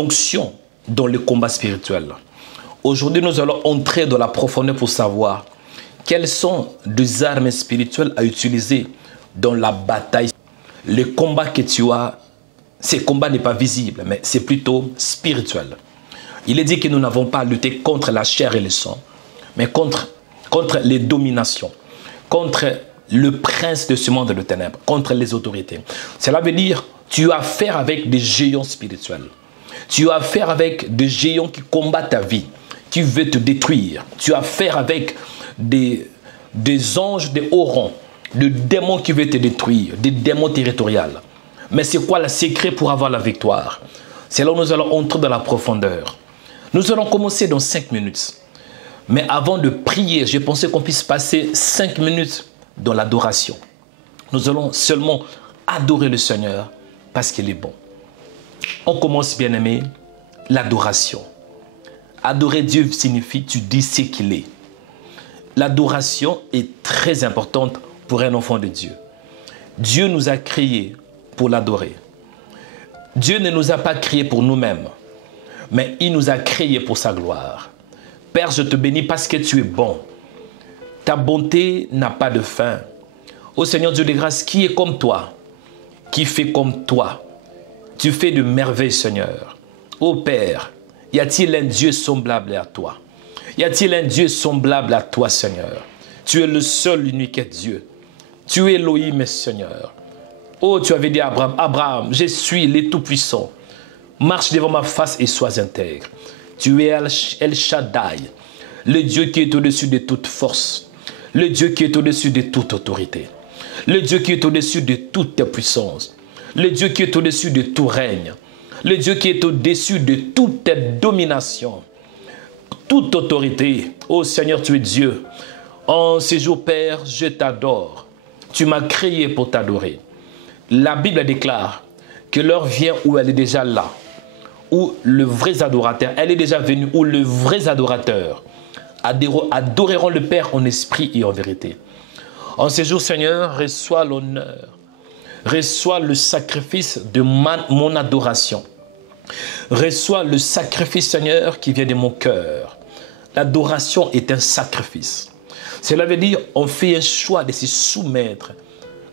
l'onction dans le combat spirituel. Aujourd'hui, nous allons entrer dans la profondeur pour savoir quelles sont les armes spirituelles à utiliser dans la bataille. Le combat que tu as, ce combat n'est pas visible, mais c'est plutôt spirituel. Il est dit que nous n'avons pas à lutter contre la chair et le sang, mais contre les dominations, contre le prince de ce monde de ténèbres, contre les autorités. Cela veut dire que tu as affaire avec des géants spirituels. Tu as affaire avec des géants qui combattent ta vie, qui veulent te détruire. Tu as affaire avec des anges de haut rang, des démons qui veulent te détruire, des démons territoriaux. Mais c'est quoi le secret pour avoir la victoire? C'est là où nous allons entrer dans la profondeur. Nous allons commencer dans 5 minutes. Mais avant de prier, j'ai pensé qu'on puisse passer 5 minutes dans l'adoration. Nous allons seulement adorer le Seigneur parce qu'il est bon. On commence, bien-aimé, l'adoration. Adorer Dieu signifie tu dis ce qu'il est. L'adoration est très importante pour un enfant de Dieu. Dieu nous a créés pour l'adorer. Dieu ne nous a pas créés pour nous-mêmes, mais il nous a créés pour sa gloire. Père, je te bénis parce que tu es bon. Ta bonté n'a pas de fin. Ô Seigneur Dieu de grâce, qui est comme toi? Qui fait comme toi? Tu fais de merveilles, Seigneur. Ô Père, y a-t-il un Dieu semblable à toi? Y a-t-il un Dieu semblable à toi, Seigneur? Tu es le seul unique Dieu. Tu es Elohim, Seigneur. Oh, tu avais dit à Abraham, Abraham, je suis le Tout-Puissant. Marche devant ma face et sois intègre. Tu es El Shaddai, le Dieu qui est au-dessus de toute force, le Dieu qui est au-dessus de toute autorité, le Dieu qui est au-dessus de toute puissance, le Dieu qui est au-dessus de tout règne, le Dieu qui est au-dessus de toute domination, toute autorité. Oh Seigneur, tu es Dieu. En ces jours, Père, je t'adore. Tu m'as créé pour t'adorer. La Bible déclare que l'heure vient où elle est déjà là, où le vrai adorateur, elle est déjà venue, où le vrai adorateur adoreront le Père en esprit et en vérité. En ces jours, Seigneur, reçois l'honneur, reçois le sacrifice de mon adoration. Reçois le sacrifice, Seigneur, qui vient de mon cœur. L'adoration est un sacrifice. Cela veut dire on fait un choix de se soumettre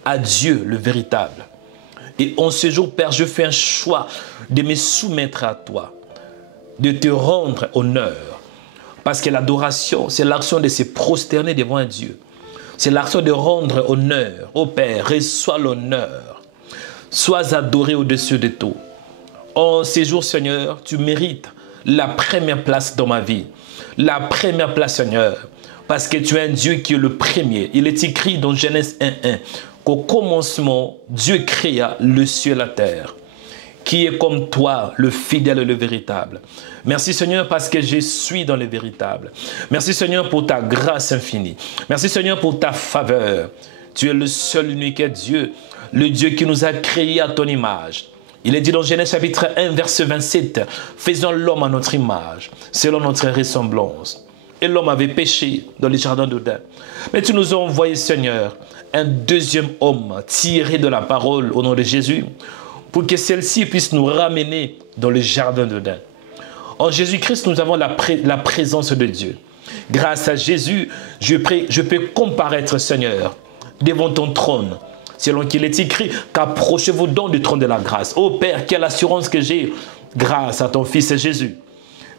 à Dieu, le véritable. Et en ce jour, Père, je fais un choix de me soumettre à toi, de te rendre honneur. Parce que l'adoration, c'est l'action de se prosterner devant un Dieu. C'est l'action de rendre honneur. Ô Père, reçois l'honneur. Sois adoré au-dessus de tout. En ces jours, Seigneur, tu mérites la première place dans ma vie. La première place, Seigneur. Parce que tu es un Dieu qui est le premier. Il est écrit dans Genèse 1:1 qu'au commencement, Dieu créa le ciel et la terre. Qui est comme toi, le fidèle et le véritable. Merci Seigneur parce que je suis dans le véritable. Merci Seigneur pour ta grâce infinie. Merci Seigneur pour ta faveur. Tu es le seul unique Dieu, le Dieu qui nous a créés à ton image. Il est dit dans Genèse chapitre 1, verset 27, « Faisons l'homme à notre image, selon notre ressemblance. » Et l'homme avait péché dans les jardins d'Éden. Mais tu nous as envoyé, Seigneur, un deuxième homme tiré de la parole au nom de Jésus, pour que celle-ci puisse nous ramener dans le jardin d'Éden. En Jésus-Christ, nous avons la présence de Dieu. Grâce à Jésus, je peux comparaître, Seigneur, devant ton trône, selon qu'il est écrit qu'approchez-vous donc du trône de la grâce. Ô Père, quelle assurance que j'ai grâce à ton Fils Jésus.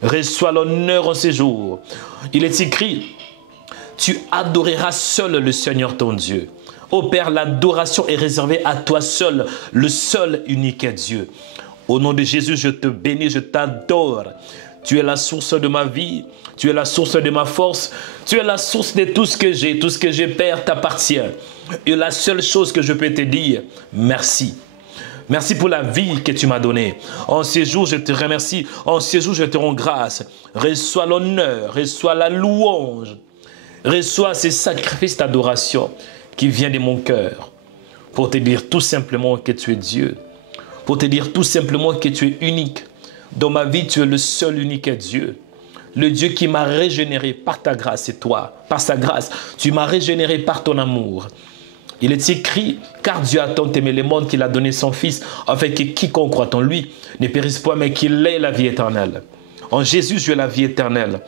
Reçois l'honneur en ces jours. Il est écrit, tu adoreras seul le Seigneur ton Dieu. Ô Père, l'adoration est réservée à toi seul, le seul unique Dieu. Au nom de Jésus, je te bénis, je t'adore. Tu es la source de ma vie, tu es la source de ma force, tu es la source de tout ce que j'ai, Père, t'appartient. Et la seule chose que je peux te dire, merci. Merci pour la vie que tu m'as donnée. En ces jours, je te remercie. En ces jours, je te rends grâce. Reçois l'honneur, reçois la louange. Reçois ces sacrifices d'adoration qui viennent de mon cœur. Pour te dire tout simplement que tu es Dieu. Pour te dire tout simplement que tu es unique. Dans ma vie, tu es le seul unique Dieu. Le Dieu qui m'a régénéré par ta grâce et toi, par sa grâce. Tu m'as régénéré par ton amour. Il est écrit, car Dieu a tant aimé le monde qu'il a donné son Fils, afin que quiconque croit en lui ne périsse point, mais qu'il ait la vie éternelle. En Jésus, j'ai la vie éternelle.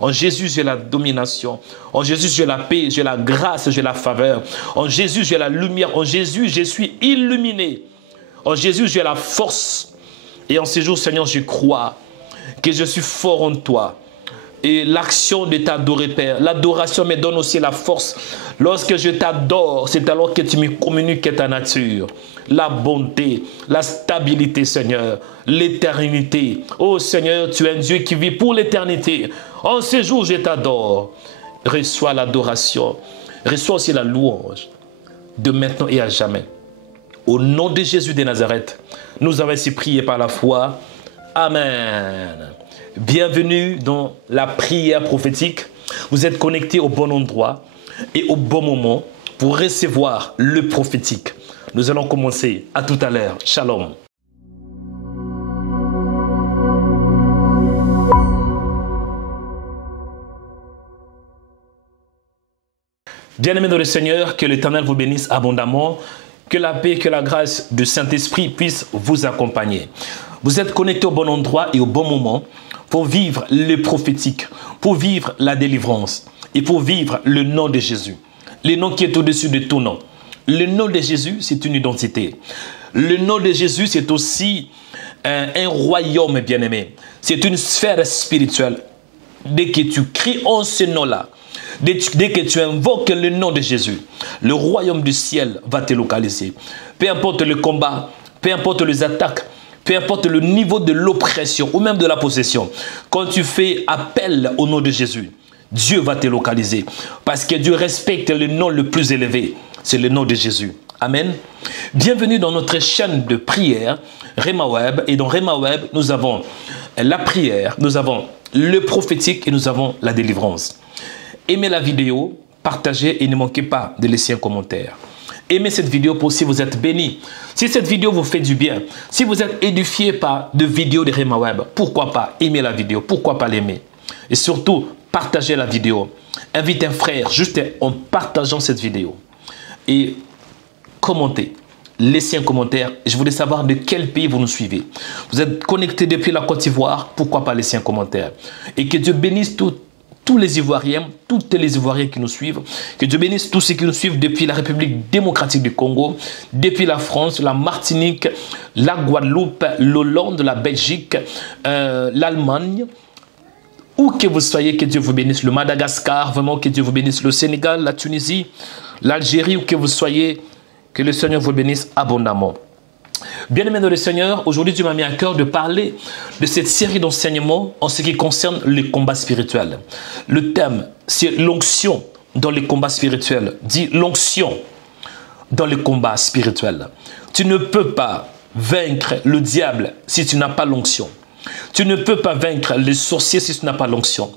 En Jésus, j'ai la domination. En Jésus, j'ai la paix, j'ai la grâce, j'ai la faveur. En Jésus, j'ai la lumière. En Jésus, je suis illuminé. En Jésus, j'ai la force. Et en ces jours, Seigneur, je crois que je suis fort en toi. Et l'action de t'adorer, Père, l'adoration me donne aussi la force. Lorsque je t'adore, c'est alors que tu me communiques ta nature, la bonté, la stabilité, Seigneur, l'éternité. Oh Seigneur, tu es un Dieu qui vit pour l'éternité. En ces jours, je t'adore. Reçois l'adoration, reçois aussi la louange de maintenant et à jamais. Au nom de Jésus de Nazareth, nous avons ainsi prié par la foi. Amen. Bienvenue dans la prière prophétique. Vous êtes connectés au bon endroit et au bon moment pour recevoir le prophétique. Nous allons commencer. À tout à l'heure. Shalom. Bien-aimés dans le Seigneur, que l'Éternel vous bénisse abondamment, que la paix, que la grâce du Saint-Esprit puisse vous accompagner. Vous êtes connectés au bon endroit et au bon moment pour vivre le prophétique, pour vivre la délivrance et pour vivre le nom de Jésus. Le nom qui est au-dessus de tout nom. Le nom de Jésus, c'est une identité. Le nom de Jésus, c'est aussi un royaume bien-aimé. C'est une sphère spirituelle. Dès que tu cries en ce nom-là, dès que tu invoques le nom de Jésus, le royaume du ciel va te localiser. Peu importe le combat, peu importe les attaques, peu importe le niveau de l'oppression ou même de la possession, quand tu fais appel au nom de Jésus, Dieu va te localiser. Parce que Dieu respecte le nom le plus élevé, c'est le nom de Jésus. Amen. Bienvenue dans notre chaîne de prière, Rema Web. Et dans Rema Web, nous avons la prière, nous avons le prophétique et nous avons la délivrance. Aimez la vidéo, partagez et ne manquez pas de laisser un commentaire. Aimez cette vidéo pour si vous êtes béni. Si cette vidéo vous fait du bien, si vous êtes édifié par de vidéos de Rema Web, pourquoi pas aimer la vidéo, pourquoi pas l'aimer. Et surtout, partagez la vidéo. Invite un frère juste en partageant cette vidéo. Et commentez. Laissez un commentaire. Je voulais savoir de quel pays vous nous suivez. Vous êtes connecté depuis la Côte d'Ivoire, pourquoi pas laisser un commentaire. Et que Dieu bénisse tous les Ivoiriens, toutes les Ivoiriens qui nous suivent. Que Dieu bénisse tous ceux qui nous suivent depuis la République démocratique du Congo, depuis la France, la Martinique, la Guadeloupe, l'Hollande, la Belgique, l'Allemagne. Où que vous soyez, que Dieu vous bénisse. Le Madagascar, vraiment que Dieu vous bénisse. Le Sénégal, la Tunisie, l'Algérie, où que vous soyez, que le Seigneur vous bénisse abondamment. Bien-aimés dans le Seigneur, aujourd'hui Dieu m'a mis à cœur de parler de cette série d'enseignements en ce qui concerne les combats spirituels. Le thème, c'est l'onction dans les combats spirituels. Dis l'onction dans les combats spirituels. Tu ne peux pas vaincre le diable si tu n'as pas l'onction. Tu ne peux pas vaincre les sorciers si tu n'as pas l'onction.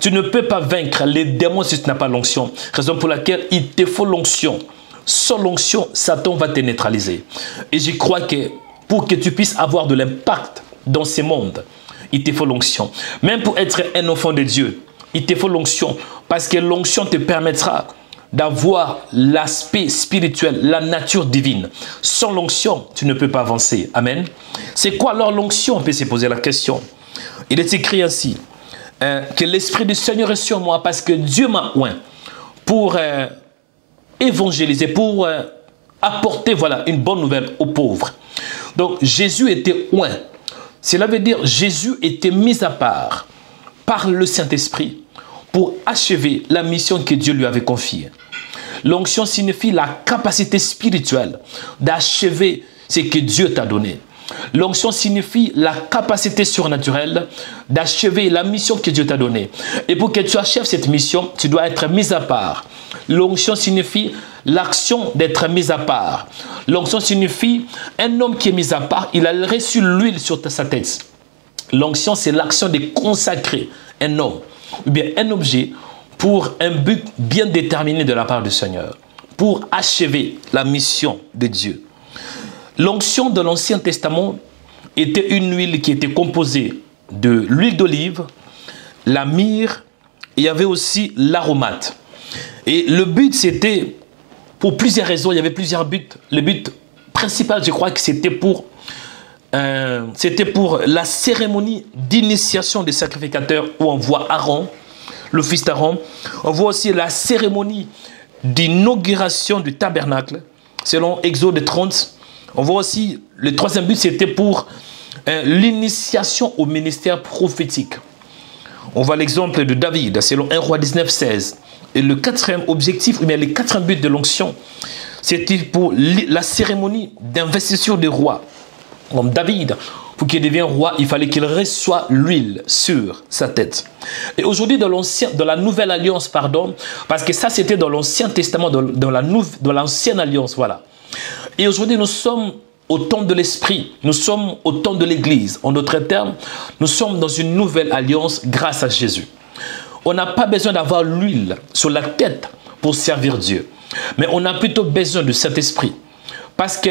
Tu ne peux pas vaincre les démons si tu n'as pas l'onction. Raison pour laquelle il te faut l'onction. Sans l'onction, Satan va te neutraliser. Et je crois que pour que tu puisses avoir de l'impact dans ce monde, il te faut l'onction. Même pour être un enfant de Dieu, il te faut l'onction. Parce que l'onction te permettra d'avoir l'aspect spirituel, la nature divine. Sans l'onction, tu ne peux pas avancer. Amen. C'est quoi alors l'onction? On peut se poser la question. Il est écrit ainsi, que l'Esprit du Seigneur est sur moi parce que Dieu m'a oint pour évangéliser, pour apporter une bonne nouvelle aux pauvres. Donc Jésus était oint. Cela veut dire Jésus était mis à part par le Saint-Esprit pour achever la mission que Dieu lui avait confiée. L'onction signifie la capacité spirituelle d'achever ce que Dieu t'a donné. L'onction signifie la capacité surnaturelle d'achever la mission que Dieu t'a donnée. Et pour que tu achèves cette mission, tu dois être mis à part. L'onction signifie l'action d'être mis à part. L'onction signifie un homme qui est mis à part, il a reçu l'huile sur sa tête. L'onction, c'est l'action de consacrer un homme ou bien un objet pour un but bien déterminé de la part du Seigneur, pour achever la mission de Dieu. L'onction de l'Ancien Testament était une huile qui était composée de l'huile d'olive, la myrrhe, et il y avait aussi l'aromate. Et le but, c'était pour plusieurs raisons, il y avait plusieurs buts. Le but principal, je crois que c'était pour la cérémonie d'initiation des sacrificateurs où on voit Aaron, le fils d'Aaron. On voit aussi la cérémonie d'inauguration du tabernacle, selon Exode 30. On voit aussi, le troisième but, c'était pour l'initiation au ministère prophétique. On voit l'exemple de David, selon 1 Roi 19, 16. Et le quatrième objectif, ou bien les quatrième buts de l'onction, c'était pour la cérémonie d'investiture des rois. Comme David, pour qu'il devienne roi, il fallait qu'il reçoive l'huile sur sa tête. Et aujourd'hui, dans la Nouvelle Alliance, pardon, parce que ça c'était dans l'Ancien Testament, dans l'Ancienne Alliance, voilà. Et aujourd'hui, nous sommes au temps de l'Esprit, nous sommes au temps de l'Église. En d'autres termes, nous sommes dans une nouvelle alliance grâce à Jésus. On n'a pas besoin d'avoir l'huile sur la tête pour servir Dieu, mais on a plutôt besoin de cet esprit. Parce que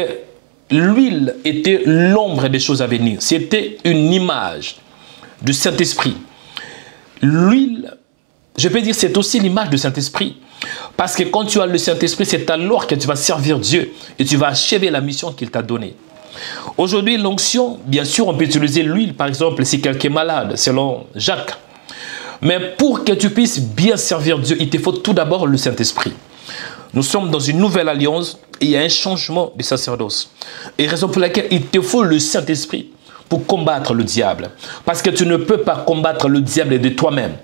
l'huile était l'ombre des choses à venir. C'était une image du Saint-Esprit. L'huile, je peux dire, c'est aussi l'image du Saint-Esprit. Parce que quand tu as le Saint-Esprit, c'est alors que tu vas servir Dieu et tu vas achever la mission qu'il t'a donnée. Aujourd'hui, l'onction, bien sûr, on peut utiliser l'huile, par exemple, si quelqu'un est malade, selon Jacques. Mais pour que tu puisses bien servir Dieu, il te faut tout d'abord le Saint-Esprit. Nous sommes dans une nouvelle alliance et il y a un changement de sacerdoce. Et raison pour laquelle il te faut le Saint-Esprit pour combattre le diable. Parce que tu ne peux pas combattre le diable de toi-même.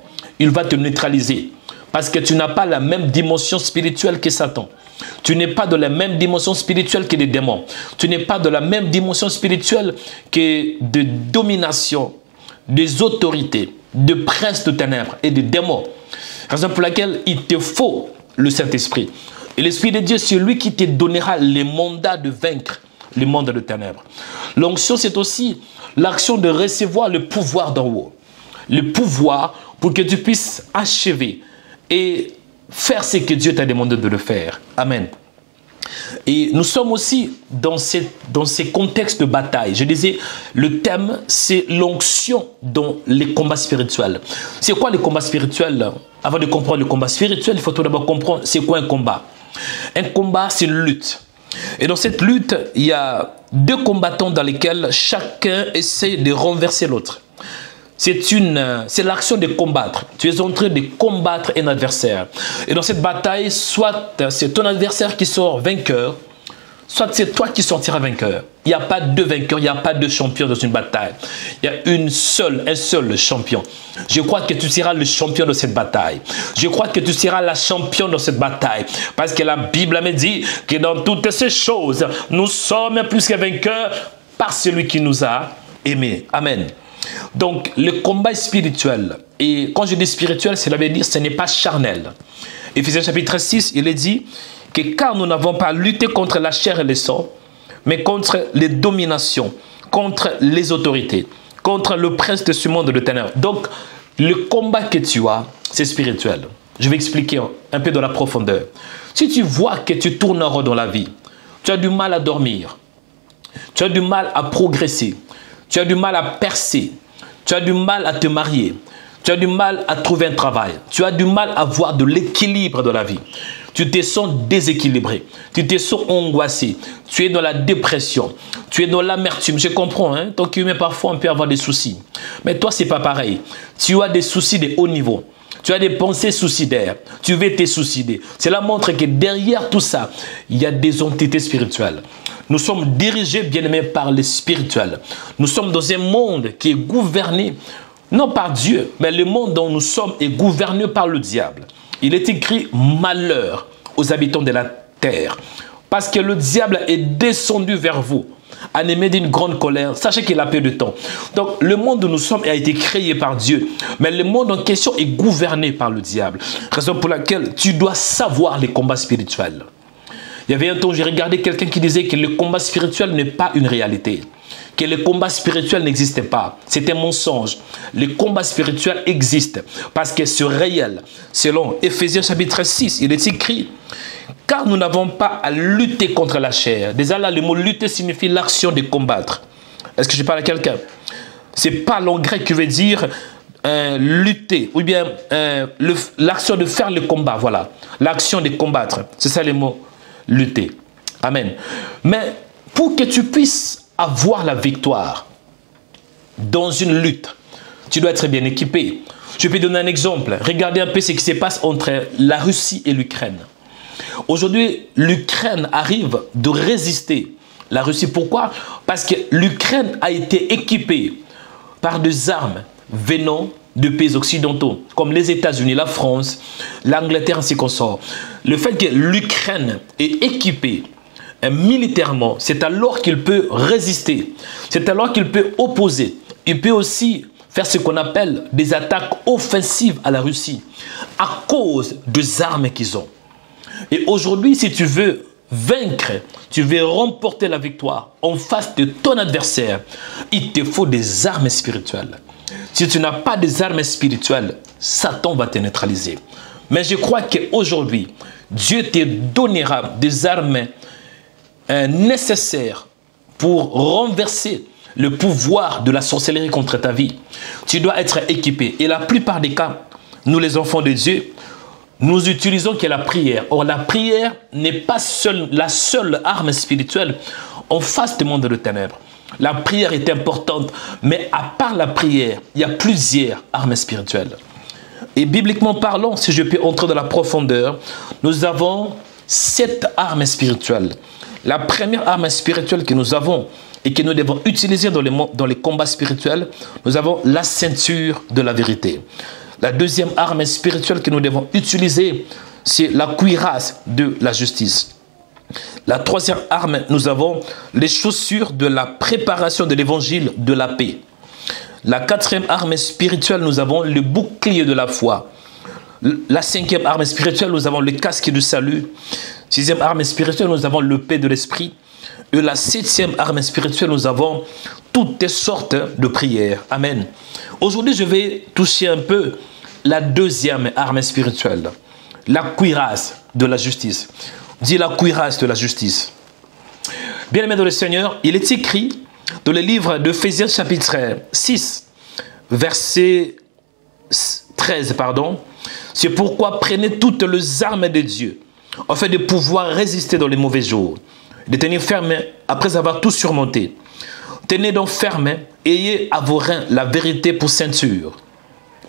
Il va te neutraliser. Parce que tu n'as pas la même dimension spirituelle que Satan. Tu n'es pas de la même dimension spirituelle que les démons. Tu n'es pas de la même dimension spirituelle que de domination, des autorités, de princes de ténèbres et de démons. Raison pour laquelle il te faut le Saint-Esprit. Et l'Esprit de Dieu, c'est lui qui te donnera les mandats de vaincre les mondes de ténèbres. L'onction, c'est aussi l'action de recevoir le pouvoir d'en haut. Le pouvoir pour que tu puisses achever et faire ce que Dieu t'a demandé de le faire. Amen. Et nous sommes aussi dans ces contextes de bataille. Je disais, le thème, c'est l'onction dans les combats spirituels. C'est quoi les combats spirituels? Avant de comprendre le combat spirituel, il faut tout d'abord comprendre c'est quoi un combat. Un combat, c'est une lutte. Et dans cette lutte, il y a deux combattants dans lesquels chacun essaie de renverser l'autre. C'est l'action de combattre. Tu es en train de combattre un adversaire. Et dans cette bataille, soit c'est ton adversaire qui sort vainqueur, soit c'est toi qui sortiras vainqueur. Il n'y a pas deux vainqueurs, il n'y a pas deux champions dans une bataille. Il y a un seul champion. Je crois que tu seras le champion de cette bataille. Je crois que tu seras la championne de cette bataille. Parce que la Bible me dit que dans toutes ces choses, nous sommes plus que vainqueurs par celui qui nous a aimés. Amen. Donc, le combat est spirituel. Et quand je dis spirituel, cela veut dire que ce n'est pas charnel. Éphésiens chapitre 6, il est dit que car nous n'avons pas lutté contre la chair et le sang, mais contre les dominations, contre les autorités, contre le prince de ce monde de ténèbres. Donc, le combat que tu as, c'est spirituel. Je vais expliquer un peu dans la profondeur. Si tu vois que tu tournes en rond dans la vie, tu as du mal à dormir, tu as du mal à progresser, tu as du mal à percer, tu as du mal à te marier, tu as du mal à trouver un travail, tu as du mal à avoir de l'équilibre dans la vie. Tu te sens déséquilibré, tu te sens angoissé, tu es dans la dépression, tu es dans l'amertume. Je comprends, hein? Tant qu'humain, parfois, on peut avoir des soucis. Mais toi, ce n'est pas pareil. Tu as des soucis de haut niveau. Tu as des pensées suicidaires. Tu veux te suicider. Cela montre que derrière tout ça, il y a des entités spirituelles. Nous sommes dirigés, bien aimés, par les spirituels. Nous sommes dans un monde qui est gouverné, non par Dieu, mais le monde dont nous sommes est gouverné par le diable. Il est écrit malheur aux habitants de la terre. Parce que le diable est descendu vers vous, animé d'une grande colère. Sachez qu'il a peu de temps. Donc, le monde où nous sommes a été créé par Dieu. Mais le monde en question est gouverné par le diable. Raison pour laquelle tu dois savoir les combats spirituels. Il y avait un temps où j'ai regardé quelqu'un qui disait que le combat spirituel n'est pas une réalité. Que le combat spirituel n'existait pas. C'est un mensonge. Le combat spirituel existe parce que c'est réel. Selon Éphésiens chapitre 6, il est écrit « Car nous n'avons pas à lutter contre la chair ». Déjà là, le mot « lutter » signifie l'action de combattre. Est-ce que je parle à quelqu'un? Ce n'est pas l'en grec qui veut dire lutter, ou bien l'action de faire le combat, voilà. L'action de combattre, c'est ça les mots. lutter. Amen. Mais pour que tu puisses avoir la victoire dans une lutte, tu dois être bien équipé. Je peux donner un exemple. Regardez un peu ce qui se passe entre la Russie et l'Ukraine. Aujourd'hui, l'Ukraine arrive de résister la Russie. Pourquoi? Parce que l'Ukraine a été équipée par des armes venant de pays occidentaux, comme les États-Unis, la France, l'Angleterre, ainsi qu'on sort. Le fait que l'Ukraine est équipée militairement, c'est alors qu'il peut résister. C'est alors qu'il peut opposer. Il peut aussi faire ce qu'on appelle des attaques offensives à la Russie à cause des armes qu'ils ont. Et aujourd'hui, si tu veux vaincre, tu veux remporter la victoire en face de ton adversaire, il te faut des armes spirituelles. Si tu n'as pas des armes spirituelles, Satan va te neutraliser. Mais je crois qu'aujourd'hui, Dieu te donnera des armes nécessaires pour renverser le pouvoir de la sorcellerie contre ta vie. Tu dois être équipé. Et la plupart des cas, nous les enfants de Dieu, nous utilisons que la prière. Or, la prière n'est pas la seule arme spirituelle en face du monde de ténèbres. La prière est importante, mais à part la prière, il y a plusieurs armes spirituelles. Et bibliquement parlant, si je peux entrer dans la profondeur, nous avons 7 armes spirituelles. La première arme spirituelle que nous avons et que nous devons utiliser dans les combats spirituels, nous avons la ceinture de la vérité. La deuxième arme spirituelle que nous devons utiliser, c'est la cuirasse de la justice. La troisième arme, nous avons les chaussures de la préparation de l'évangile de la paix. La quatrième arme spirituelle, nous avons le bouclier de la foi. La cinquième arme spirituelle, nous avons le casque du salut. Sixième arme spirituelle, nous avons le paix de l'esprit. Et la septième arme spirituelle, nous avons toutes sortes de prières. Amen. Aujourd'hui, je vais toucher un peu la deuxième arme spirituelle, la cuirasse de la justice. Dis la cuirasse de la justice. Bien-aimés dans le Seigneur, il est écrit dans le livre d'Éphésiens chapitre 6, verset 13, pardon. C'est pourquoi prenez toutes les armes de Dieu, afin de pouvoir résister dans les mauvais jours, de tenir ferme après avoir tout surmonté. Tenez donc ferme, ayez à vos reins la vérité pour ceinture.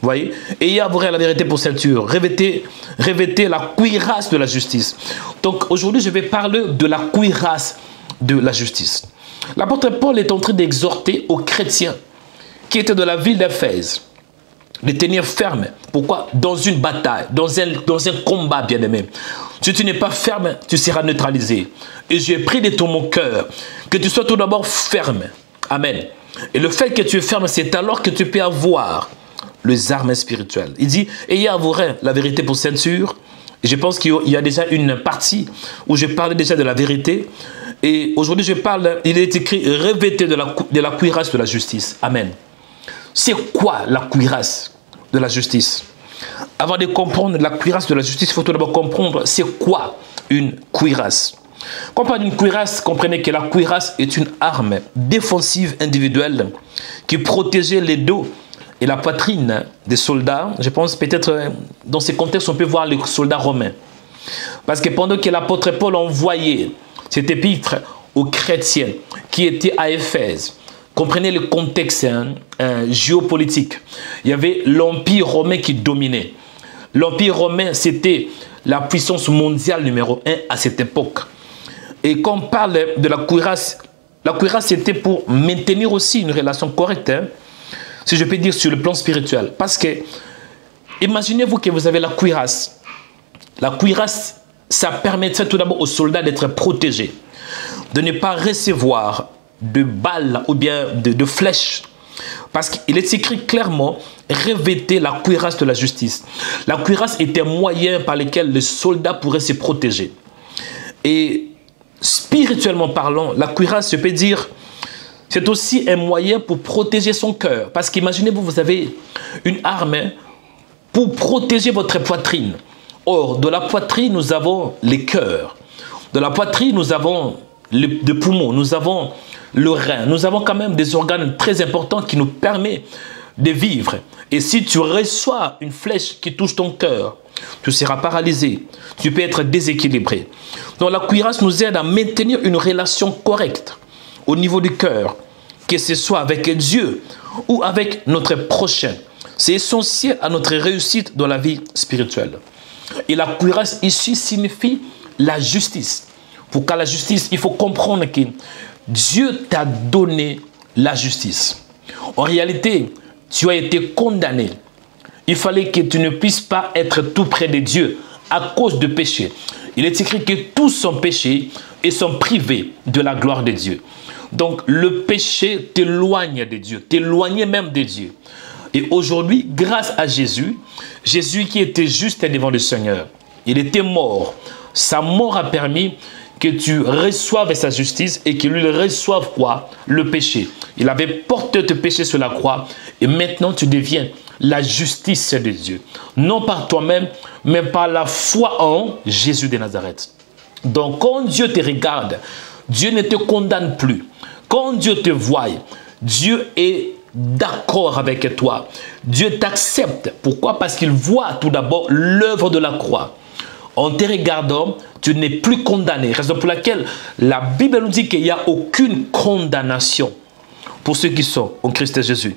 Vous voyez? Ayez à vos reins la vérité pour ceinture. Revêtez la cuirasse de la justice. Donc aujourd'hui, je vais parler de la cuirasse de la justice. L'apôtre Paul est en train d'exhorter aux chrétiens qui étaient de la ville d'Éphèse de tenir ferme. Pourquoi? Dans une bataille, dans un combat, bien-aimé. Si tu n'es pas ferme, tu seras neutralisé. Et j'ai pris de tout mon cœur que tu sois tout d'abord ferme. Amen. Et le fait que tu es ferme, c'est alors que tu peux avoir les armes spirituelles. Il dit, ayez à vos reins la vérité pour ceinture. Et je pense qu'il y a déjà une partie où je parlais déjà de la vérité. Et aujourd'hui, je parle, il est écrit, revêtez de la cuirasse de la justice. Amen. C'est quoi la cuirasse de la justice? Avant de comprendre la cuirasse de la justice, il faut tout d'abord comprendre c'est quoi une cuirasse. Quand on parle d'une cuirasse, comprenez que la cuirasse est une arme défensive individuelle qui protégeait les dos et la poitrine des soldats. Je pense peut-être dans ces contextes, on peut voir les soldats romains. Parce que pendant que l'apôtre Paul envoyait cet épître aux chrétiens qui étaient à Éphèse, comprenez le contexte géopolitique. Il y avait l'Empire romain qui dominait. L'Empire romain, c'était la puissance mondiale numéro 1 à cette époque. Et quand on parle de la cuirasse c'était pour maintenir aussi une relation correcte, si je peux dire sur le plan spirituel. Parce que, imaginez-vous que vous avez la cuirasse. La cuirasse, ça permettrait tout d'abord aux soldats d'être protégés, de ne pas recevoir de balles ou bien de flèches. Parce qu'il est écrit clairement, revêtez la cuirasse de la justice. La cuirasse était un moyen par lequel les soldats pourraient se protéger. Et spirituellement parlant, la cuirasse, je peux dire, c'est aussi un moyen pour protéger son cœur. Parce qu'imaginez-vous, vous avez une arme pour protéger votre poitrine. Or, de la poitrine, nous avons les cœurs. De la poitrine, nous avons les poumons, nous avons le rein. Nous avons quand même des organes très importants qui nous permettent de vivre. Et si tu reçois une flèche qui touche ton cœur, tu seras paralysé, tu peux être déséquilibré. Donc la cuirasse nous aide à maintenir une relation correcte au niveau du cœur, que ce soit avec Dieu ou avec notre prochain. C'est essentiel à notre réussite dans la vie spirituelle. Et la cuirasse ici signifie la justice. Pour qu'à la justice, il faut comprendre que Dieu t'a donné la justice. En réalité, tu as été condamné. Il fallait que tu ne puisses pas être tout près de Dieu à cause du péché. Il est écrit que tous sont péchés et sont privés de la gloire de Dieu. Donc le péché t'éloigne de Dieu, t'éloigne même de Dieu. Et aujourd'hui, grâce à Jésus, Jésus qui était juste devant le Seigneur, il était mort. Sa mort a permis que tu reçoives sa justice et qu'il lui reçoive quoi? Le péché. Il avait porté tes péchés sur la croix et maintenant tu deviens la justice de Dieu. Non par toi-même, mais par la foi en Jésus de Nazareth. Donc quand Dieu te regarde, Dieu ne te condamne plus. Quand Dieu te voit, Dieu est d'accord avec toi. Dieu t'accepte. Pourquoi? Parce qu'il voit tout d'abord l'œuvre de la croix. En te regardant, tu n'es plus condamné. Raison pour laquelle la Bible nous dit qu'il n'y a aucune condamnation pour ceux qui sont en Christ Jésus.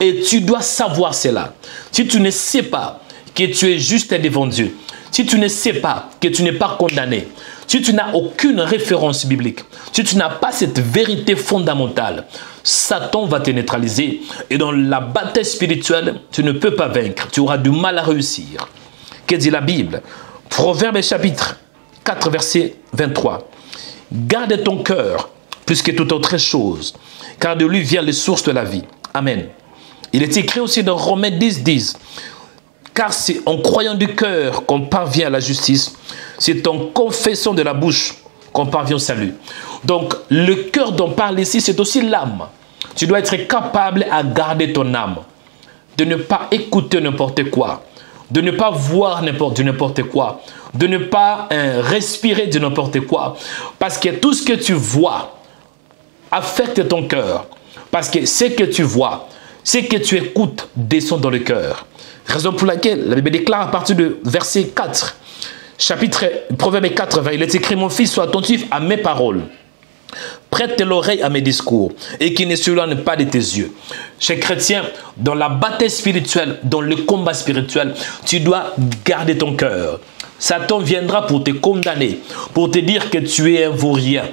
Et tu dois savoir cela. Si tu ne sais pas que tu es juste devant Dieu, si tu ne sais pas que tu n'es pas condamné, si tu n'as aucune référence biblique, si tu n'as pas cette vérité fondamentale, Satan va te neutraliser. Et dans la bataille spirituelle, tu ne peux pas vaincre. Tu auras du mal à réussir. Que dit la Bible? Proverbe chapitre 4, verset 23. Garde ton cœur plus que toute autre chose, car de lui vient les sources de la vie. Amen. Il est écrit aussi dans Romains 10, 10. Car c'est en croyant du cœur qu'on parvient à la justice, c'est en confessant de la bouche qu'on parvient au salut. Donc, le cœur dont parle ici, c'est aussi l'âme. Tu dois être capable à garder ton âme, de ne pas écouter n'importe quoi, de ne pas voir n'importe quoi, de ne pas respirer de n'importe quoi. Parce que tout ce que tu vois affecte ton cœur. Parce que ce que tu vois, ce que tu écoutes descend dans le cœur. Raison pour laquelle la Bible déclare à partir de verset 4, chapitre Proverbe 4, il est écrit: mon fils, sois attentif à mes paroles. Prête l'oreille à mes discours et qui ne s'éloigne pas de tes yeux. Chers chrétiens, dans la bataille spirituelle, dans le combat spirituel, tu dois garder ton cœur. Satan viendra pour te condamner, pour te dire que tu es un vaurien,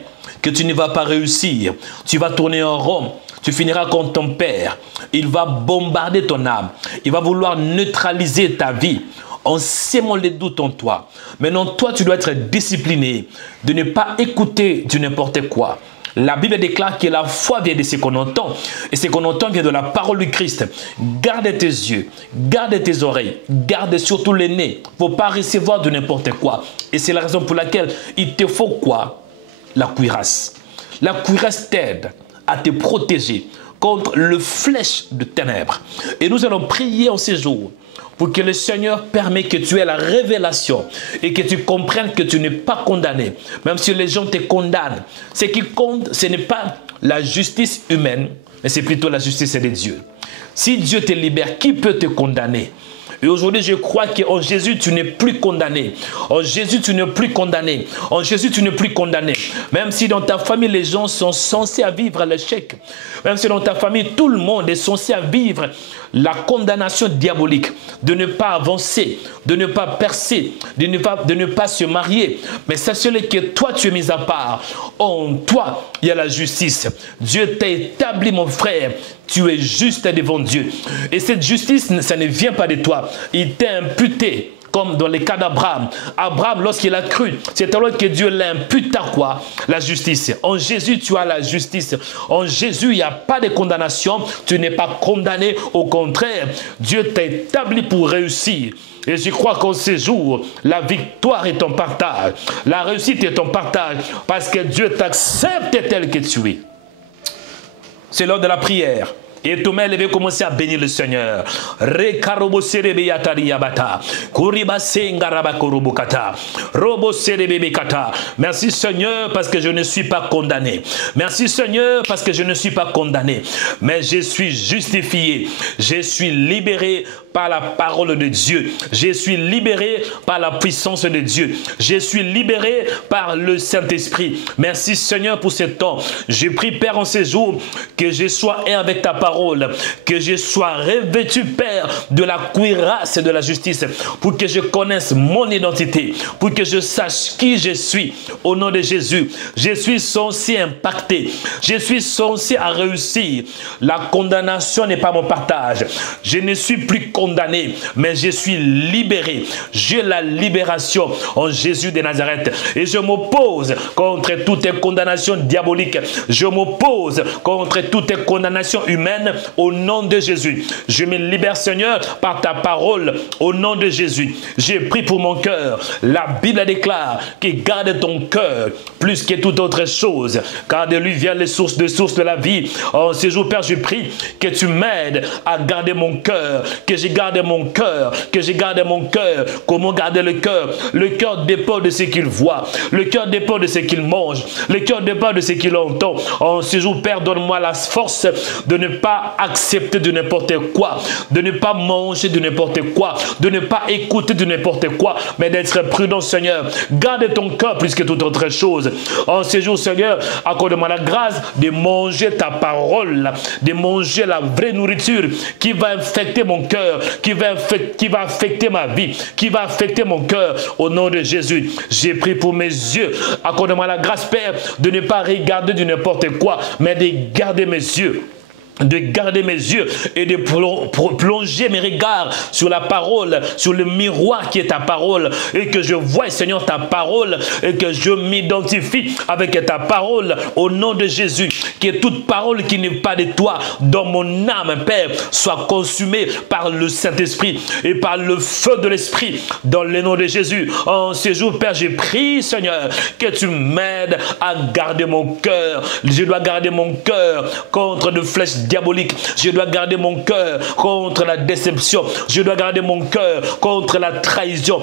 que tu ne vas pas réussir, tu vas tourner en rond, tu finiras comme ton père. Il va bombarder ton âme, il va vouloir neutraliser ta vie en sémant les doutes en toi. Maintenant, toi, tu dois être discipliné de ne pas écouter du n'importe quoi. La Bible déclare que la foi vient de ce qu'on entend. Et ce qu'on entend vient de la parole du Christ. Garde tes yeux, garde tes oreilles, garde surtout les nez. Il ne faut pas recevoir de n'importe quoi. Et c'est la raison pour laquelle il te faut quoi? La cuirasse. La cuirasse t'aide à te protéger contre le flèche de ténèbres. Et nous allons prier en ces jours pour que le Seigneur permette que tu aies la révélation et que tu comprennes que tu n'es pas condamné. Même si les gens te condamnent, ce qui compte, ce n'est pas la justice humaine, mais c'est plutôt la justice de Dieu. Si Dieu te libère, qui peut te condamner? Et aujourd'hui, je crois qu'en Jésus, tu n'es plus condamné. En Jésus, tu n'es plus condamné. En Jésus, tu n'es plus condamné. Même si dans ta famille, les gens sont censés vivre à l'échec. Même si dans ta famille, tout le monde est censé vivre la condamnation diabolique. De ne pas avancer, de ne pas percer, de ne pas se marier. Mais sachez-le que toi, tu es mis à part. En toi, il y a la justice. Dieu t'a établi, mon frère. Tu es juste devant Dieu. Et cette justice, ça ne vient pas de toi. Il t'a imputé, comme dans le cas d'Abraham. Abraham, lorsqu'il a cru, c'est alors que Dieu l'impute à quoi? La justice. En Jésus, tu as la justice. En Jésus, il n'y a pas de condamnation. Tu n'es pas condamné. Au contraire, Dieu t'a établi pour réussir. Et je crois qu'en ces jours, la victoire est ton partage. La réussite est ton partage. Parce que Dieu t'accepte tel que tu es. C'est l'heure de la prière. Et tout main levée, commencez à bénir le Seigneur. Merci Seigneur parce que je ne suis pas condamné. Merci Seigneur parce que je ne suis pas condamné. Mais je suis justifié. Je suis libéré par la parole de Dieu. Je suis libéré par la puissance de Dieu. Je suis libéré par le Saint-Esprit. Merci Seigneur pour ce temps. Je prie Père en ces jours que je sois un avec ta parole, que je sois revêtu Père de la cuirasse et de la justice, pour que je connaisse mon identité, pour que je sache qui je suis. Au nom de Jésus, je suis censé impacter. Je suis censé à réussir. La condamnation n'est pas mon partage. Je ne suis plus condamné, mais je suis libéré. J'ai la libération en Jésus de Nazareth. Et je m'oppose contre toute condamnation diabolique. Je m'oppose contre toute condamnation humaine au nom de Jésus. Je me libère, Seigneur, par ta parole au nom de Jésus. J'ai pris pour mon cœur. La Bible déclare que garde ton cœur plus que toute autre chose, car de lui viennent les sources de la vie. En ce jour, Père, je prie que tu m'aides à garder mon cœur, que je garde mon cœur, que je garde mon cœur. Comment garder le cœur? Le cœur dépend de ce qu'il voit, le cœur dépend de ce qu'il mange, le cœur dépend de ce qu'il entend. En ce jour, Père, donne-moi la force de ne pas accepter de n'importe quoi, de ne pas manger de n'importe quoi, de ne pas écouter de n'importe quoi, mais d'être prudent, Seigneur. Garde ton cœur plus que toute autre chose. En ce jour, Seigneur, accorde-moi la grâce de manger ta parole, de manger la vraie nourriture qui va infecter mon cœur, qui va affecter ma vie, qui va affecter mon cœur. Au nom de Jésus, j'ai pris pour mes yeux. Accorde-moi la grâce, Père, de ne pas regarder de n'importe quoi, mais de garder mes yeux. De garder mes yeux et de plonger mes regards sur la parole, sur le miroir qui est ta parole, et que je voie, Seigneur, ta parole, et que je m'identifie avec ta parole au nom de Jésus. Que toute parole qui n'est pas de toi dans mon âme, Père, soit consumée par le Saint-Esprit et par le feu de l'Esprit dans le nom de Jésus. En ce jour, Père, j'ai prié, Seigneur, que tu m'aides à garder mon cœur. Je dois garder mon cœur contre de flèches diabolique. Je dois garder mon cœur contre la déception. Je dois garder mon cœur contre la trahison.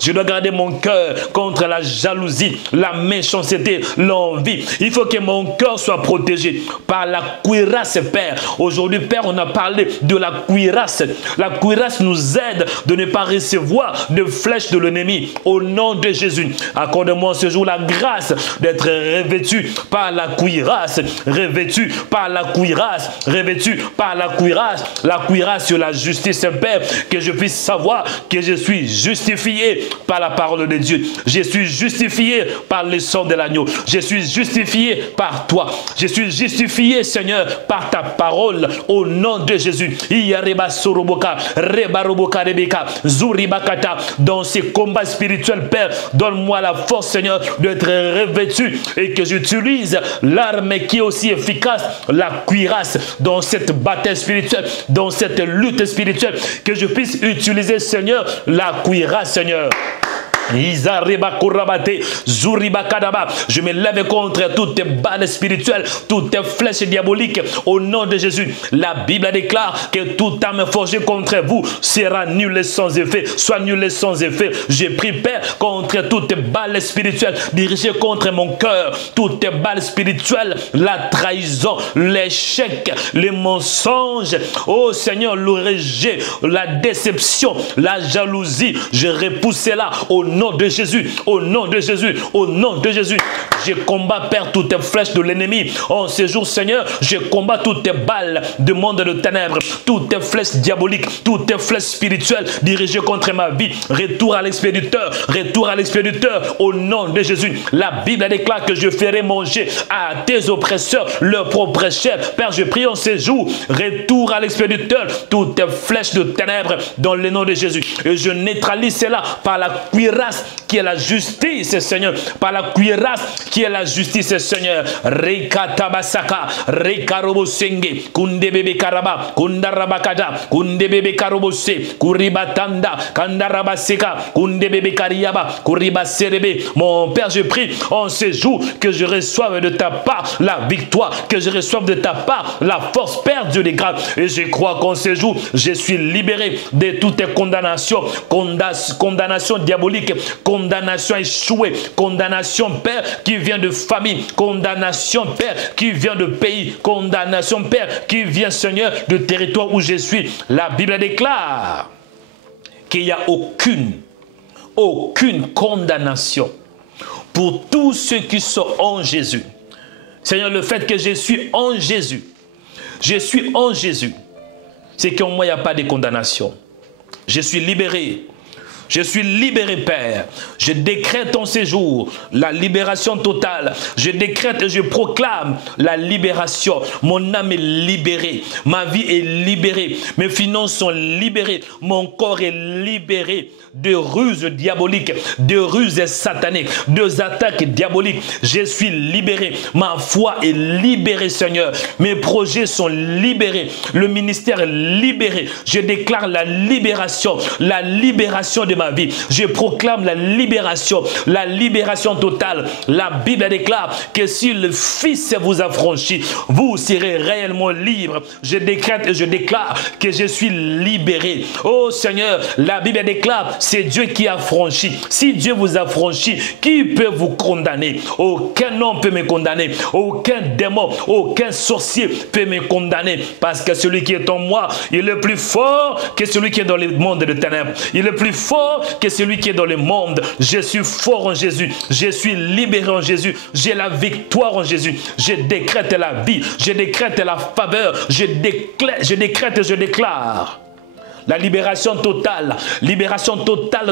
Je dois garder mon cœur contre la jalousie, la méchanceté, l'envie. Il faut que mon cœur soit protégé par la cuirasse, Père. Aujourd'hui, Père, on a parlé de la cuirasse. La cuirasse nous aide de ne pas recevoir de flèches de l'ennemi. Au nom de Jésus, accorde-moi ce jour la grâce d'être revêtu par la cuirasse, revêtu par la cuirasse, revêtu par la cuirasse sur la justice, Père, que je puisse savoir que je suis justifié par la parole de Dieu. Je suis justifié par le sang de l'agneau. Je suis justifié par toi. Je suis justifié, Seigneur, par ta parole au nom de Jésus. Dans ces combats spirituels, Père, donne-moi la force, Seigneur, d'être revêtu et que j'utilise l'arme qui est aussi efficace, la cuirasse, dans cette bataille spirituelle, dans cette lutte spirituelle, que je puisse utiliser, Seigneur, la cuirasse, Seigneur. Je me lève contre toutes tes balles spirituelles, toutes tes flèches diaboliques au nom de Jésus. La Bible déclare que toute âme forgée contre vous sera nulle et sans effet, soit nulle et sans effet. J'ai pris, Père, contre toutes tes balles spirituelles dirigées contre mon cœur, toutes tes balles spirituelles, la trahison, l'échec, les mensonges, oh Seigneur, le rejet, la déception, la jalousie. Je repousse cela au nom de Jésus, au nom de Jésus, au nom de Jésus. Je combats, Père, toutes les flèches de l'ennemi. En ce jour, Seigneur, je combats toutes les balles de monde de ténèbres, toutes les flèches diaboliques, toutes les flèches spirituelles dirigées contre ma vie. Retour à l'expéditeur, au nom de Jésus. La Bible déclare que je ferai manger à tes oppresseurs leur propre chair. Père, je prie en ces jours, retour à l'expéditeur, toutes les flèches de ténèbres dans le nom de Jésus. Et je neutralise cela par la cuirasse qui est la justice, Seigneur. Par la cuirasse qui est la justice, Seigneur. Rekatabasaka, rekarobosenge, kundebebe karaba, kundarabakada, kundebebe karobose, kuribatanda, kandarabaseka, kundebebe kariaba, Mon Père, je prie en ce jour que je reçoive de ta part la victoire, que je reçoive de ta part la force, Père Dieu des grâces. Et je crois qu'en ce jour, je suis libéré de toutes les condamnations, condamnation diabolique, condamnation échouée, condamnation, Père, qui vient de famille, condamnation, Père, qui vient de pays, condamnation, Père, qui vient, Seigneur, de territoire où je suis. La Bible déclare qu'il n'y a aucune condamnation pour tous ceux qui sont en Jésus. Seigneur, le fait que je suis en Jésus, c'est qu'en moi, il n'y a pas de condamnation. Je suis libéré. Je suis libéré, Père. Je décrète en ces jours la libération totale. Je décrète et je proclame la libération. Mon âme est libérée. Ma vie est libérée. Mes finances sont libérées. Mon corps est libéré de ruses diaboliques, de ruses sataniques, de attaques diaboliques. Je suis libéré. Ma foi est libérée, Seigneur. Mes projets sont libérés. Le ministère est libéré. Je déclare la libération de ma vie. Je proclame la libération totale. La Bible déclare que si le Fils vous a franchi, vous serez réellement libre. Je décrète et je déclare que je suis libéré. Oh Seigneur, la Bible déclare, c'est Dieu qui a franchi. Si Dieu vous a franchi, qui peut vous condamner? Aucun homme peut me condamner. Aucun démon, aucun sorcier peut me condamner. Parce que celui qui est en moi, il est plus fort que celui qui est dans le monde de ténèbres. Il est plus fort que celui qui est dans le monde. Je suis fort en Jésus. Je suis libéré en Jésus. J'ai la victoire en Jésus. Je décrète la vie. Je décrète la faveur. Je décrète et je déclare la libération totale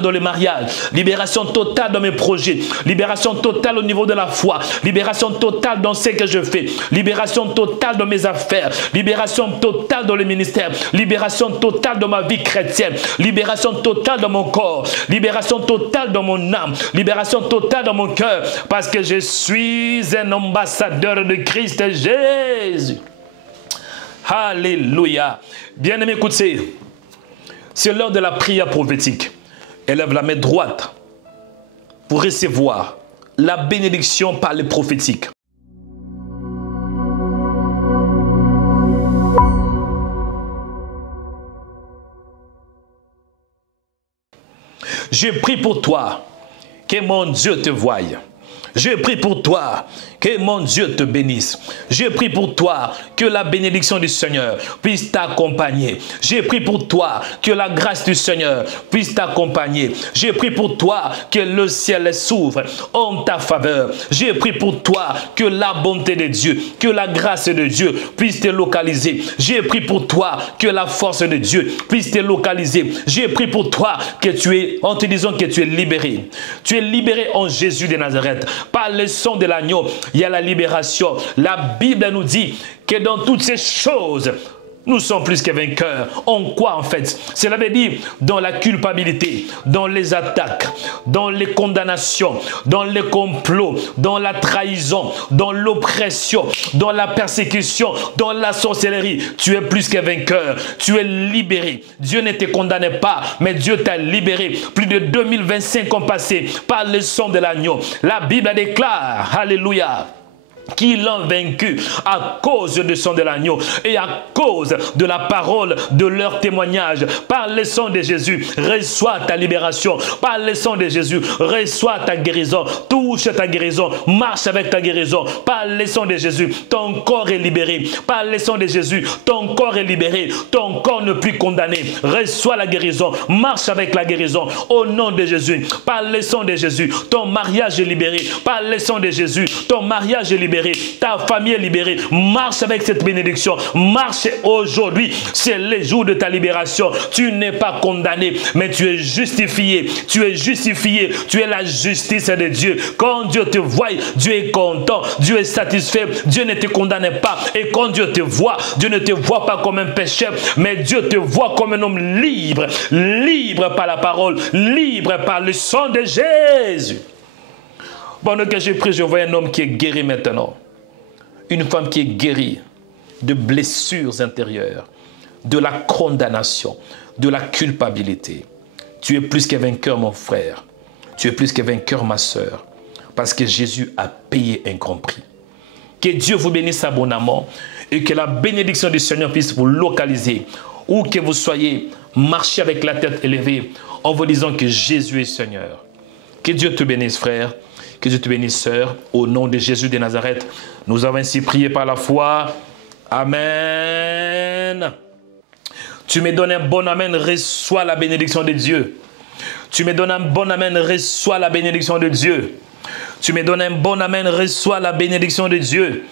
dans le mariage, libération totale dans mes projets, libération totale au niveau de la foi, libération totale dans ce que je fais, libération totale dans mes affaires, libération totale dans le ministère, libération totale dans ma vie chrétienne, libération totale dans mon corps, libération totale dans mon âme, libération totale dans mon cœur, parce que je suis un ambassadeur de Christ Jésus. Alléluia. Bien-aimé, écoutez. C'est l'heure de la prière prophétique. Élève la main droite pour recevoir la bénédiction par les prophétiques. Je prie pour toi, que mon Dieu te voie. Je prie pour toi, que mon Dieu te bénisse. Je prie pour toi, que la bénédiction du Seigneur puisse t'accompagner. Je prie pour toi, que la grâce du Seigneur puisse t'accompagner. Je prie pour toi, que le ciel s'ouvre en ta faveur. Je prie pour toi, que la bonté de Dieu, que la grâce de Dieu puisse te localiser. Je prie pour toi, que la force de Dieu puisse te localiser. Je prie pour toi, que tu es, en te disant que tu es libéré. Tu es libéré en Jésus de Nazareth. Par le sang de l'agneau, il y a la libération. La Bible nous dit que dans toutes ces choses, nous sommes plus que vainqueurs. En quoi en fait? Cela veut dire dans la culpabilité, dans les attaques, dans les condamnations, dans les complots, dans la trahison, dans l'oppression, dans la persécution, dans la sorcellerie. Tu es plus que vainqueur. Tu es libéré. Dieu ne te condamnait pas, mais Dieu t'a libéré. Plus de 2025 ans passés par le sang de l'agneau. La Bible déclare, alléluia, qu'ils l'ont vaincu à cause du sang de l'agneau et à cause de la parole de leur témoignage. Par le sang de Jésus, reçois ta libération. Par le sang de Jésus, reçois ta guérison. Touche ta guérison. Marche avec ta guérison. Par le sang de Jésus, ton corps est libéré. Par le sang de Jésus, ton corps est libéré. Ton corps ne plus condamné. Reçois la guérison. Marche avec la guérison. Au nom de Jésus, par le sang de Jésus, ton mariage est libéré. Par le sang de Jésus, ton mariage est libéré. Ta famille est libérée. Marche avec cette bénédiction. Marche aujourd'hui. C'est le jour de ta libération. Tu n'es pas condamné, mais tu es justifié. Tu es justifié. Tu es la justice de Dieu. Quand Dieu te voit, Dieu est content. Dieu est satisfait. Dieu ne te condamne pas. Et quand Dieu te voit, Dieu ne te voit pas comme un pécheur, mais Dieu te voit comme un homme libre. Libre par la parole. Libre par le sang de Jésus. Pendant que j'ai pris, je vois un homme qui est guéri maintenant. Une femme qui est guérie de blessures intérieures, de la condamnation, de la culpabilité. Tu es plus que vainqueur, mon frère. Tu es plus que vainqueur, ma sœur, parce que Jésus a payé un grand prix. Que Dieu vous bénisse abondamment et que la bénédiction du Seigneur puisse vous localiser. Où que vous soyez, marchez avec la tête élevée en vous disant que Jésus est Seigneur. Que Dieu te bénisse, frère. Que Dieu te bénisse, sœur. Au nom de Jésus de Nazareth, nous avons ainsi prié par la foi. Amen. Tu me donnes un bon amen, reçois la bénédiction de Dieu. Tu me donnes un bon amen, reçois la bénédiction de Dieu. Tu me donnes un bon amen, reçois la bénédiction de Dieu.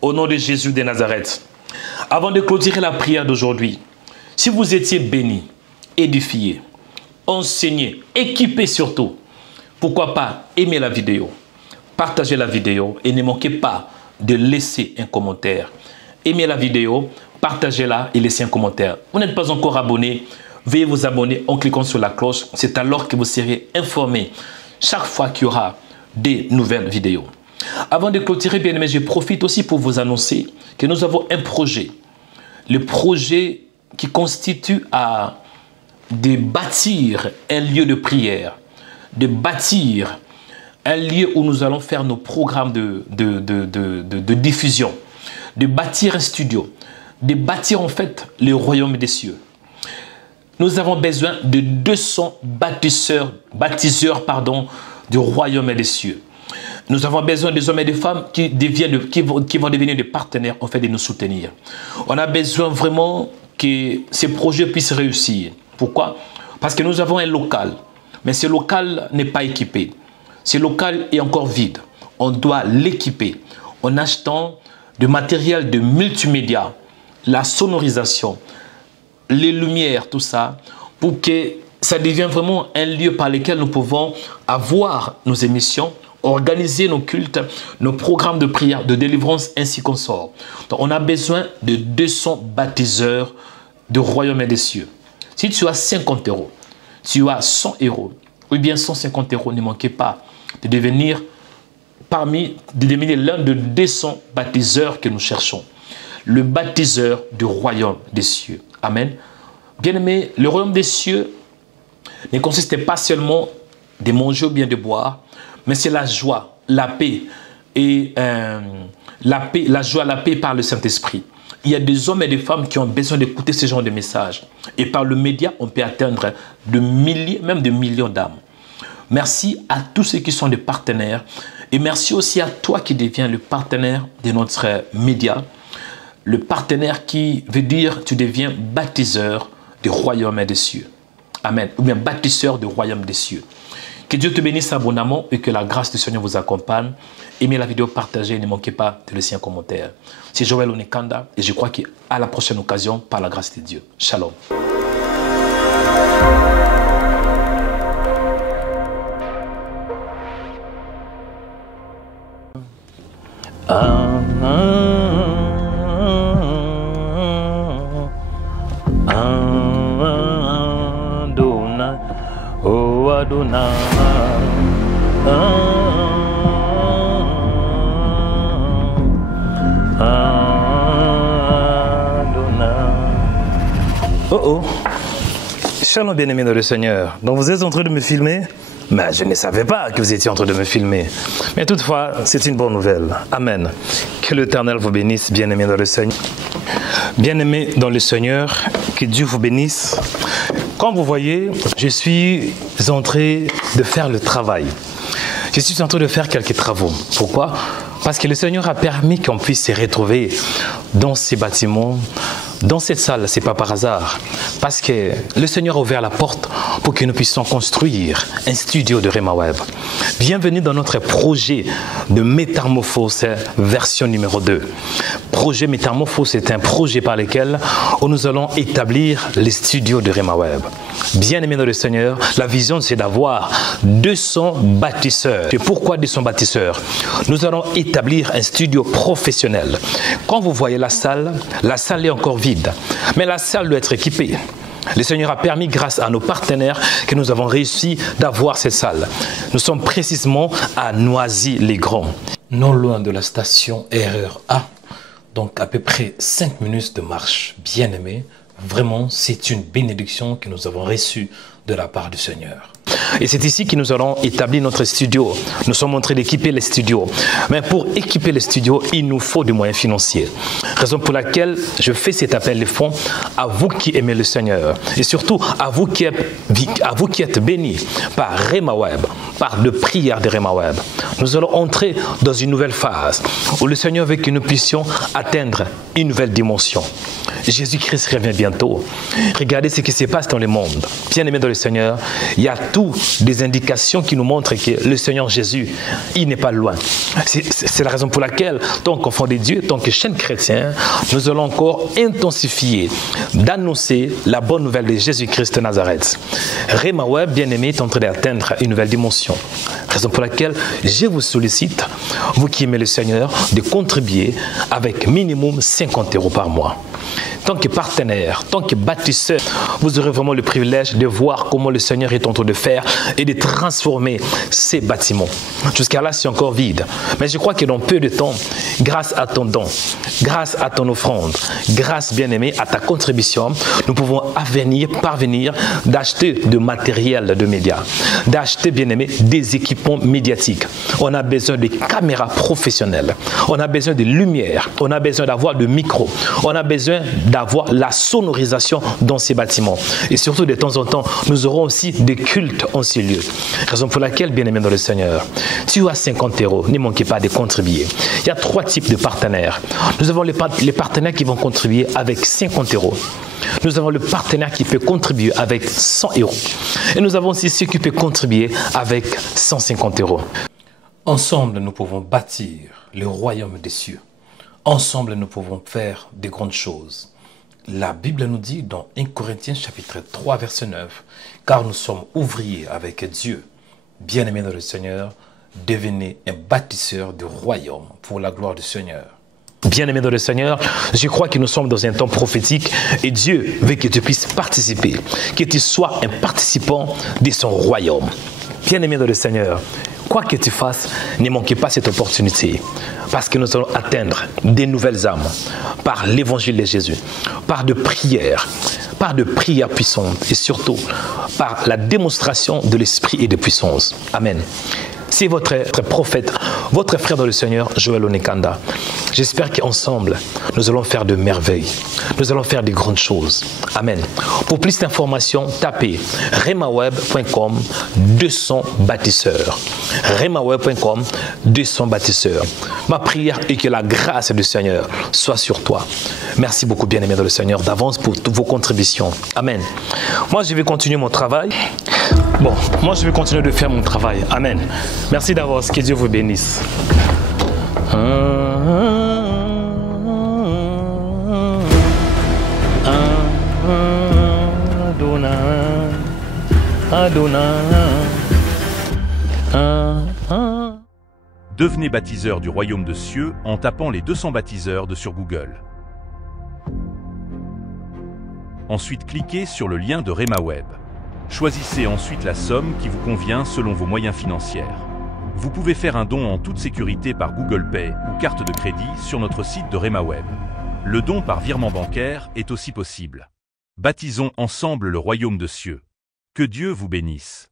Au nom de Jésus de Nazareth. Avant de clôturer la prière d'aujourd'hui, si vous étiez bénis, édifiés, enseignés, équipés surtout, pourquoi pas aimer la vidéo, partager la vidéo et ne manquez pas de laisser un commentaire. Aimez la vidéo, partagez-la et laissez un commentaire. Vous n'êtes pas encore abonné, veuillez vous abonner en cliquant sur la cloche. C'est alors que vous serez informé chaque fois qu'il y aura des nouvelles vidéos. Avant de clôturer, bien aimé, je profite aussi pour vous annoncer que nous avons un projet. Le projet qui constitue de bâtir un lieu de prière, de bâtir un lieu où nous allons faire nos programmes de diffusion, de bâtir un studio, de bâtir en fait le royaume des cieux. Nous avons besoin de 200 bâtisseurs du royaume des cieux. Nous avons besoin des hommes et des femmes qui vont devenir des partenaires en fait de nous soutenir. On a besoin vraiment que ces projets puissent réussir. Pourquoi? Parce que nous avons un local, mais ce local n'est pas équipé. Ce local est encore vide. On doit l'équiper en achetant du matériel de multimédia, la sonorisation, les lumières, tout ça, pour que ça devienne vraiment un lieu par lequel nous pouvons avoir nos émissions, organiser nos cultes, nos programmes de prière, de délivrance, ainsi qu'on sort. Donc, on a besoin de 200 baptiseurs du royaume des cieux. Si tu as 50 €, tu as 100 € ou bien 150 €, ne manquez pas de devenir l'un de 200 baptiseurs que nous cherchons. Le baptiseur du royaume des cieux. Amen. Bien-aimés, le royaume des cieux ne consiste pas seulement de manger ou bien de boire, mais c'est la joie, la paix et la joie, la paix par le Saint-Esprit. Il y a des hommes et des femmes qui ont besoin d'écouter ce genre de messages. Et par le média, on peut atteindre de milliers, même de millions d'âmes. Merci à tous ceux qui sont des partenaires. Et merci aussi à toi qui deviens le partenaire de notre média. Le partenaire qui veut dire tu deviens baptiseur du royaume des cieux. Amen. Ou bien bâtisseur du royaume des cieux. Que Dieu te bénisse abondamment et que la grâce du Seigneur vous accompagne. Aimez la vidéo, partagez, ne manquez pas de laisser un commentaire. C'est Joël Onekanda et je crois qu'à la prochaine occasion, par la grâce de Dieu. Shalom. Oh oh. Shalom bien-aimés dans le Seigneur. Donc vous êtes en train de me filmer? Mais je ne savais pas que vous étiez en train de me filmer. Mais toutefois, c'est une bonne nouvelle. Amen. Que l'Éternel vous bénisse, bien-aimés dans le Seigneur. Bien-aimés dans le Seigneur, que Dieu vous bénisse. Comme vous voyez, je suis en train de faire le travail. Je suis en train de faire quelques travaux. Pourquoi? Parce que le Seigneur a permis qu'on puisse se retrouver dans ces bâtiments, dans cette salle. Ce n'est pas par hasard. Parce que le Seigneur a ouvert la porte pour que nous puissions construire un studio de Rema Web. Bienvenue dans notre projet de métamorphose version numéro 2. Projet métamorphose est un projet par lequel nous allons établir les studios de Rema Web. Bien-aimés dans le Seigneur, la vision c'est d'avoir 200 bâtisseurs. Et pourquoi 200 bâtisseurs? Nous allons établir un studio professionnel. Quand vous voyez la salle est encore vide. Mais la salle doit être équipée. Le Seigneur a permis, grâce à nos partenaires, que nous avons réussi d'avoir cette salle. Nous sommes précisément à Noisy-les-Grands, non loin de la station RER A. Donc à peu près 5 minutes de marche. Bien aimé, Vraiment, c'est une bénédiction que nous avons reçue de la part du Seigneur. Et c'est ici que nous allons établir notre studio. Nous sommes en train d'équiper les studios. Mais pour équiper les studios, il nous faut des moyens financiers. Raison pour laquelle je fais cet appel de fonds à vous qui aimez le Seigneur. Et surtout à vous qui êtes bénis par Rema Web, par de prières de Rema Web. Nous allons entrer dans une nouvelle phase où le Seigneur veut que nous puissions atteindre une nouvelle dimension. Jésus-Christ revient bientôt. Regardez ce qui se passe dans le monde. Bien-aimés dans le Seigneur, il y a toutes des indications qui nous montrent que le Seigneur Jésus, il n'est pas loin. C'est la raison pour laquelle, tant qu'enfant de Dieu, tant que chaîne chrétien, nous allons encore intensifier d'annoncer la bonne nouvelle de Jésus-Christ de Nazareth. Rema Web, bien-aimé, est en train d'atteindre une nouvelle dimension. Raison pour laquelle je vous sollicite, vous qui aimez le Seigneur, de contribuer avec minimum 50 € par mois. Tant que partenaire, tant que bâtisseur, vous aurez vraiment le privilège de voir comment le Seigneur est en train de faire et de transformer ces bâtiments. Jusqu'à là, c'est encore vide. Mais je crois que dans peu de temps, grâce à ton don, grâce à ton offrande, grâce, bien-aimé, à ta contribution, nous pouvons parvenir d'acheter du matériel de médias, d'acheter, bien-aimé, des équipements médiatiques. On a besoin de caméras professionnelles, on a besoin de lumière, on a besoin d'avoir de micros, on a besoin d'avoir la sonorisation dans ces bâtiments. Et surtout, de temps en temps, nous aurons aussi des cultes en ces lieux. Raison pour laquelle, bien-aimé dans le Seigneur, tu as 50 €, ne manquez pas de contribuer. Il y a 3 types de partenaires. Nous avons les partenaires qui vont contribuer avec 50 €. Nous avons le partenaire qui peut contribuer avec 100 €. Et nous avons aussi ceux qui peuvent contribuer avec 150 €. Ensemble, nous pouvons bâtir le royaume des cieux. Ensemble, nous pouvons faire de grandes choses. La Bible nous dit dans 1 Corinthiens chapitre 3 verset 9, « Car nous sommes ouvriers avec Dieu. Bien-aimés dans le Seigneur, devenez un bâtisseur du royaume pour la gloire du Seigneur. » Bien-aimés dans le Seigneur, je crois que nous sommes dans un temps prophétique et Dieu veut que tu puisses participer, que tu sois un participant de son royaume. Bien-aimés dans le Seigneur, quoi que tu fasses, ne manquez pas cette opportunité. Parce que nous allons atteindre des nouvelles âmes par l'évangile de Jésus, par de prières puissantes et surtout par la démonstration de l'esprit et de puissance. Amen. C'est votre prophète, votre frère dans le Seigneur, Joël Onekanda. J'espère qu'ensemble, nous allons faire de merveilles. Nous allons faire de grandes choses. Amen. Pour plus d'informations, tapez remaweb.com 200 bâtisseurs. remaweb.com 200 bâtisseurs. Ma prière est que la grâce du Seigneur soit sur toi. Merci beaucoup, bien-aimés dans le Seigneur, d'avance pour toutes vos contributions. Amen. Moi, je vais continuer mon travail. Moi, je vais continuer de faire mon travail. Amen. Merci d'avance. Que Dieu vous bénisse. Devenez baptiseur du royaume de cieux en tapant les 200 baptiseurs sur Google. Ensuite, cliquez sur le lien de Rema Web. Choisissez ensuite la somme qui vous convient selon vos moyens financiers. Vous pouvez faire un don en toute sécurité par Google Pay ou carte de crédit sur notre site de Rema Web. Le don par virement bancaire est aussi possible. Baptisons ensemble le royaume de cieux. Que Dieu vous bénisse.